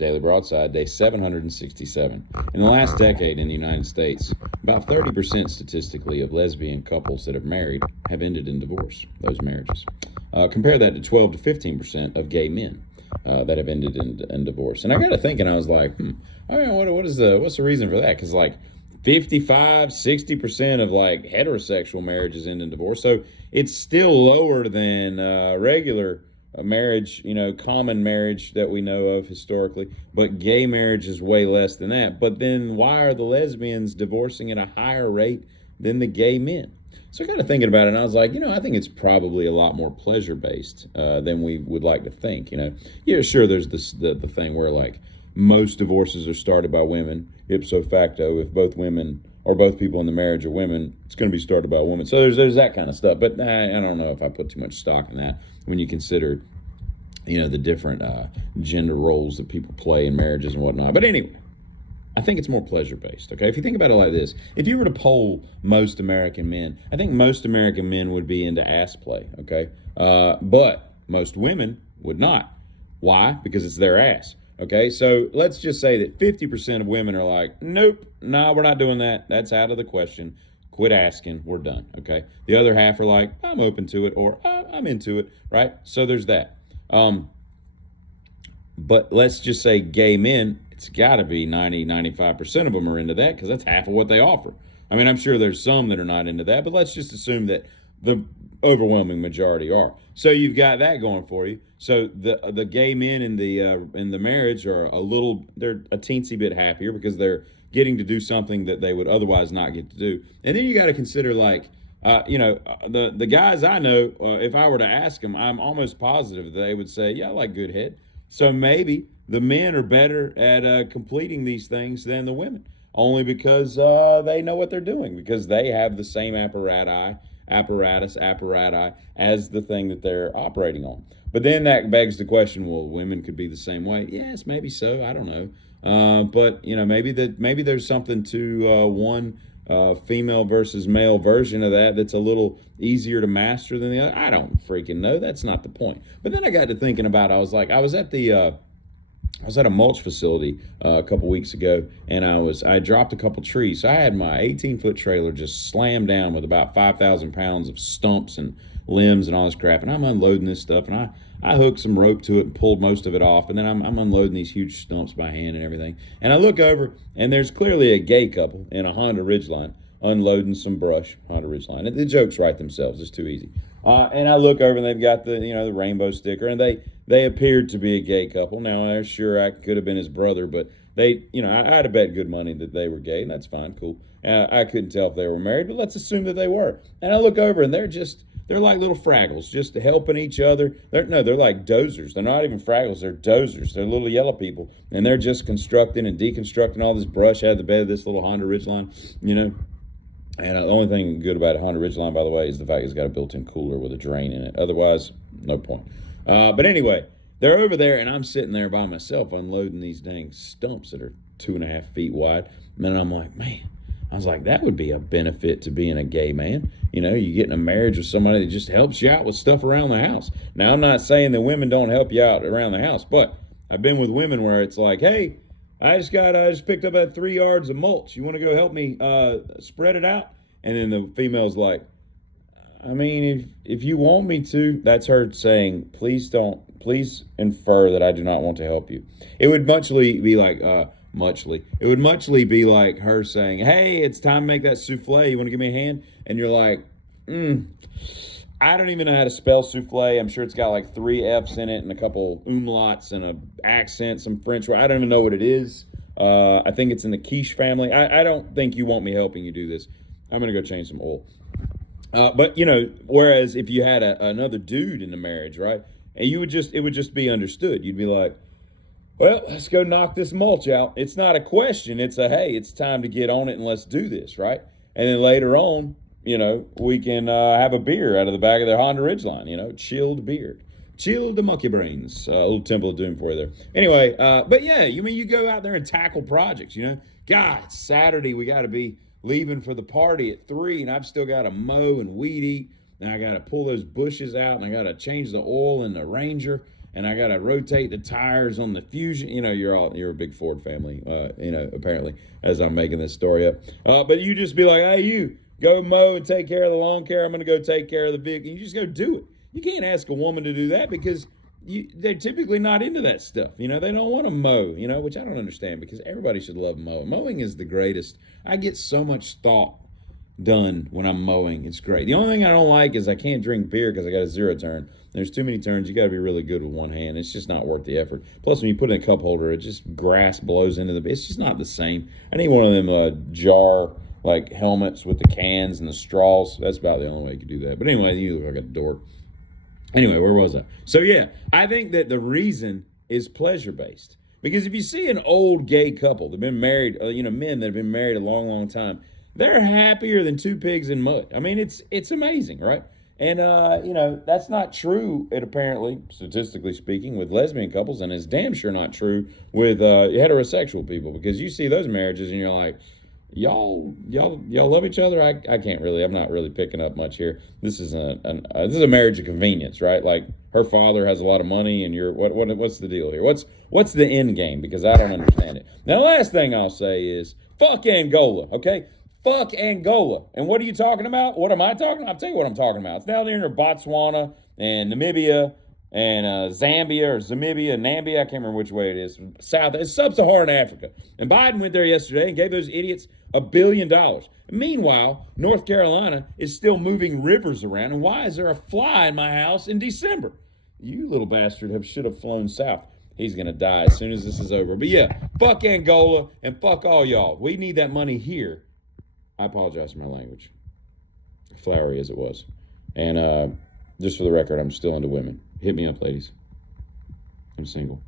Daily Broadside, day 767. In the last decade in the United States, about 30% statistically of lesbian couples that have married have ended in divorce, those marriages. Compare that to 12 to 15% of gay men that have ended in divorce. And I got to thinking, I was like, what's the reason for that? Because like 55, 60% of like heterosexual marriages end in divorce. So it's still lower than regular marriage, common marriage that we know of historically, but gay marriage is way less than that. But then why are the lesbians divorcing at a higher rate than the gay men? So I got to thinking about it, and I was like, I think it's probably a lot more pleasure-based than we would like to think, Yeah, sure, there's the thing where, like, most divorces are started by women, ipso facto. If both women or both people in the marriage are women, it's going to be started by a woman. So there's that kind of stuff. But I don't know if I put too much stock in that when you consider, the different gender roles that people play in marriages and whatnot. But anyway, I think it's more pleasure-based, okay? If you think about it like this, if you were to poll most American men, I think most American men would be into ass play, okay? But most women would not. Why? Because it's their ass, okay? So let's just say that 50% of women are like, nope, no, we're not doing that. That's out of the question. Quit asking. We're done, okay? The other half are like, I'm open to it, or I'm into it, right? So there's that. But let's just say gay men, it's got to be 95% of them are into that because that's half of what they offer. I mean, I'm sure there's some that are not into that, but let's just assume that the overwhelming majority are. So you've got that going for you. So the gay men in the marriage are they're a teensy bit happier because they're getting to do something that they would otherwise not get to do. And then you got to consider like, the guys I know, if I were to ask them, I'm almost positive that they would say, yeah, I like good head. So maybe the men are better at completing these things than the women, only because they know what they're doing, because they have the same apparatus as the thing that they're operating on. But then that begs the question, well, women could be the same way. Yes, maybe so. I don't know. But, maybe there's something to one female versus male version of that's a little easier to master than the other. I don't freaking know. That's not the point. But then I got to thinking about it. I was at a mulch facility a couple weeks ago, and I dropped a couple trees. So I had my 18-foot trailer just slammed down with about 5,000 pounds of stumps and limbs and all this crap, and I'm unloading this stuff, and I hooked some rope to it and pulled most of it off, and then I'm unloading these huge stumps by hand and everything. And I look over, and there's clearly a gay couple in a Honda Ridgeline unloading some brush. Honda Ridgeline. The jokes write themselves. It's too easy. And I look over, and they've got the rainbow sticker, and they appeared to be a gay couple. Now, I'm sure I could have been his brother, but I had to bet good money that they were gay, and that's fine, cool. I couldn't tell if they were married, but let's assume that they were. And I look over, and they're like little Fraggles, just helping each other. They're like dozers. They're not even Fraggles. They're dozers. They're little yellow people, and they're just constructing and deconstructing all this brush out of the bed of this little Honda Ridgeline, And the only thing good about a Honda Ridgeline, by the way, is the fact it's got a built-in cooler with a drain in it. Otherwise, no point. But anyway, they're over there, and I'm sitting there by myself unloading these dang stumps that are 2.5 feet wide. And then I'm like, man, I was like, that would be a benefit to being a gay man. You get in a marriage with somebody that just helps you out with stuff around the house. Now, I'm not saying that women don't help you out around the house, but I've been with women where it's like, hey, I just picked up that 3 yards of mulch. You want to go help me spread it out? And then the female's like, I mean, if you want me to, that's her saying, please infer that I do not want to help you. It would muchly be like, it would muchly be like her saying, hey, it's time to make that souffle. You want to give me a hand? And you're like, I don't even know how to spell souffle. I'm sure it's got like 3 F's in it and a couple umlauts and an accent, some French word. I don't even know what it is. I think it's in the quiche family. I don't think you want me helping you do this. I'm going to go change some oil. But, whereas if you had another dude in the marriage, right, and it would just be understood. You'd be like, well, let's go knock this mulch out. It's not a question. It's a, hey, it's time to get on it and let's do this, right? And then later on, we can have a beer out of the back of their Honda Ridgeline, chilled beer. Chilled the monkey brains. A little Temple of Doom for you there. Anyway, but yeah, you go out there and tackle projects, God, it's Saturday. We got to be leaving for the party at 3, and I've still got to mow and weed eat. And I got to pull those bushes out, and I got to change the oil in the Ranger. and I gotta rotate the tires on the Fusion. You're a big Ford family, apparently, as I'm making this story up. But you just be like, hey, you go mow and take care of the lawn care. I'm gonna go take care of the vehicle. You just go do it. You can't ask a woman to do that because they're typically not into that stuff. They don't want to mow, which I don't understand because everybody should love mowing. Mowing is the greatest. I get so much thought done when I'm mowing. It's great. The only thing I don't like is I can't drink beer because I got a zero turn. There's too many turns. You got to be really good with one hand. It's just not worth the effort. Plus, when you put it in a cup holder, it just grass blows into the. It's just not the same. I need one of them jar like helmets with the cans and the straws. That's about the only way you could do that. But anyway, you look like a dork. Anyway, where was I? So yeah, I think that the reason is pleasure based. Because if you see an old gay couple that've been married, men that have been married a long, long time, they're happier than two pigs in mud. I mean, it's amazing, right? And that's not true. It apparently, statistically speaking, with lesbian couples, and it's damn sure not true with heterosexual people. Because you see those marriages, and you're like, y'all love each other. I can't really. I'm not really picking up much here. This is this is a marriage of convenience, right? Like her father has a lot of money, and what's the deal here? What's the end game? Because I don't understand it. Now, the last thing I'll say is fuck Angola, okay? Fuck Angola. And what are you talking about? What am I talking about? I'll tell you what I'm talking about. It's down there near Botswana and Namibia and Zambia or Nambia. I can't remember which way it is. It's sub-Saharan Africa. And Biden went there yesterday and gave those idiots $1 billion. Meanwhile, North Carolina is still moving rivers around. And why is there a fly in my house in December? You little bastard should have flown south. He's going to die as soon as this is over. But yeah, fuck Angola and fuck all y'all. We need that money here. I apologize for my language, flowery as it was. And just for the record, I'm still into women. Hit me up, ladies. I'm single.